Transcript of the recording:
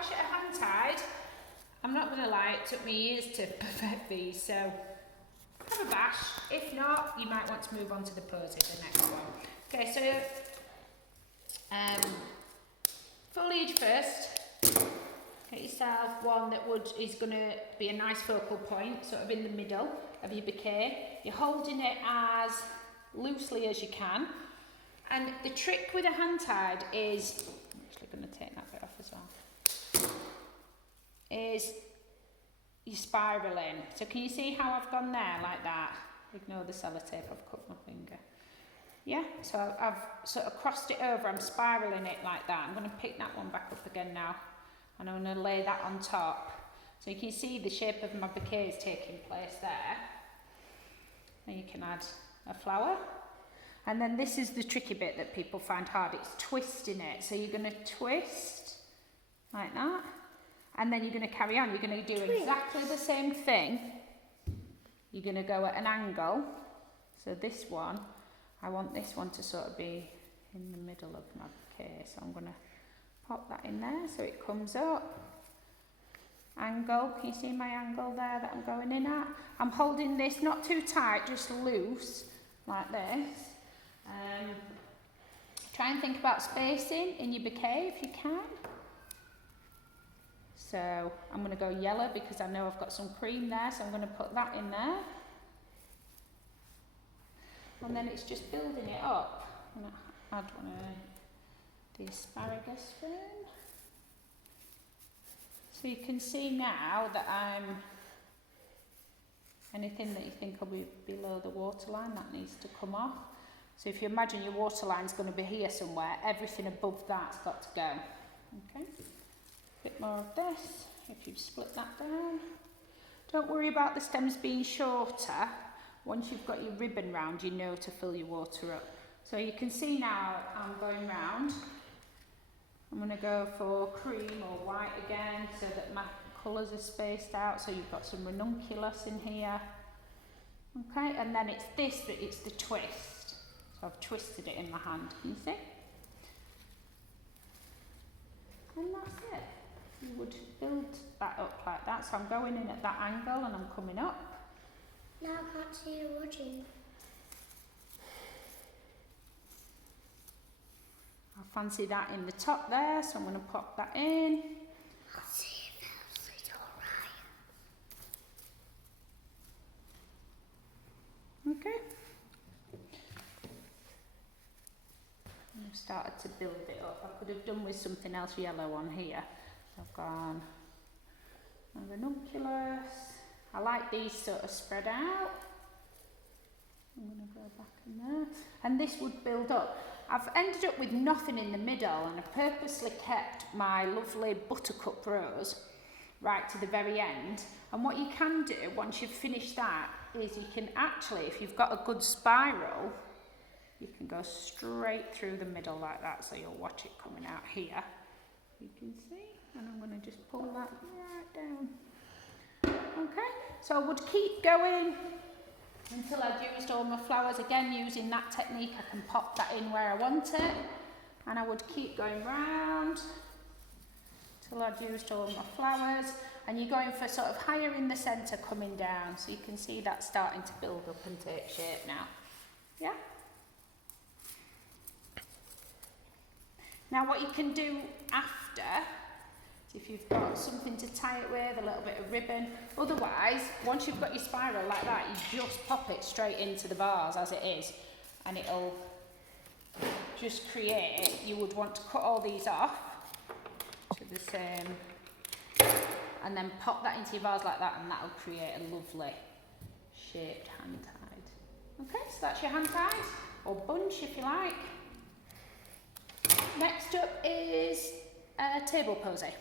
bash it at hand tied. I'm not going to lie, it took me years to perfect these, so have a bash. If not, you might want to move on to the posy, the next one. Okay, so foliage first. Get yourself one that is going to be a nice focal point, sort of in the middle of your bouquet. You're holding it as loosely as you can. And the trick with a hand tied is, I'm actually going to take that bit off as well, is you spiraling. So can you see how I've gone there like that? Ignore the sellotape, I've cut my finger. Yeah, so I've sort of crossed it over, I'm spiraling it like that. I'm going to pick that one back up again now. And I'm going to lay that on top. So you can see the shape of my bouquet is taking place there. And you can add a flower. And then this is the tricky bit that people find hard. It's twisting it. So you're going to twist like that. And then you're going to carry on. You're going to do exactly the same thing. You're going to go at an angle. So this one, I want this one to sort of be in the middle of my bouquet. So I'm going to pop that in there so it comes up. Angle, can you see my angle there that I'm going in at? I'm holding this not too tight, just loose, like this. Try and think about spacing in your bouquet if you can. So I'm going to go yellow because I know I've got some cream there, so I'm going to put that in there. And then it's just building it up. I'm going to add one of the asparagus fern. So you can see now that anything that you think will be below the waterline, that needs to come off. So if you imagine your waterline's going to be here somewhere, everything above that's got to go. Okay, a bit more of this, if you've split that down. Don't worry about the stems being shorter. Once you've got your ribbon round, you know to fill your water up. So you can see now I'm going round. I'm going to go for cream or white again so that my colours are spaced out. So you've got some ranunculus in here. Okay, and then it's this, but it's the twist. So I've twisted it in my hand, can you see? And that's it. You would build that up like that. So I'm going in at that angle and I'm coming up. Now I can't see you watching. I fancy that in the top there, so I'm going to pop that in. I'll see if it's alright. Okay. And I've started to build it up. I could have done with something else yellow on here. So I've gone a ranunculus. I like these sort of spread out. I'm going to go back in there. And this would build up. I've ended up with nothing in the middle, and I've purposely kept my lovely buttercup rose right to the very end. And what you can do once you've finished that is you can actually, if you've got a good spiral, you can go straight through the middle like that, so you'll watch it coming out here. You can see, and I'm going to just pull that right down. Okay, so I would keep going until I've used all my flowers. Again, using that technique, I can pop that in where I want it. And I would keep going round till I've used all my flowers. And you're going for sort of higher in the centre coming down. So you can see that starting to build up and take shape now. Yeah? Now what you can do after, if you've got something to tie it with, a little bit of ribbon. Otherwise, once you've got your spiral like that, you just pop it straight into the vase as it is, and it'll just create, you would want to cut all these off to the same, and then pop that into your vase like that, and that'll create a lovely shaped hand tied. Okay, so that's your hand tied, or bunch if you like. Next up is a table posy.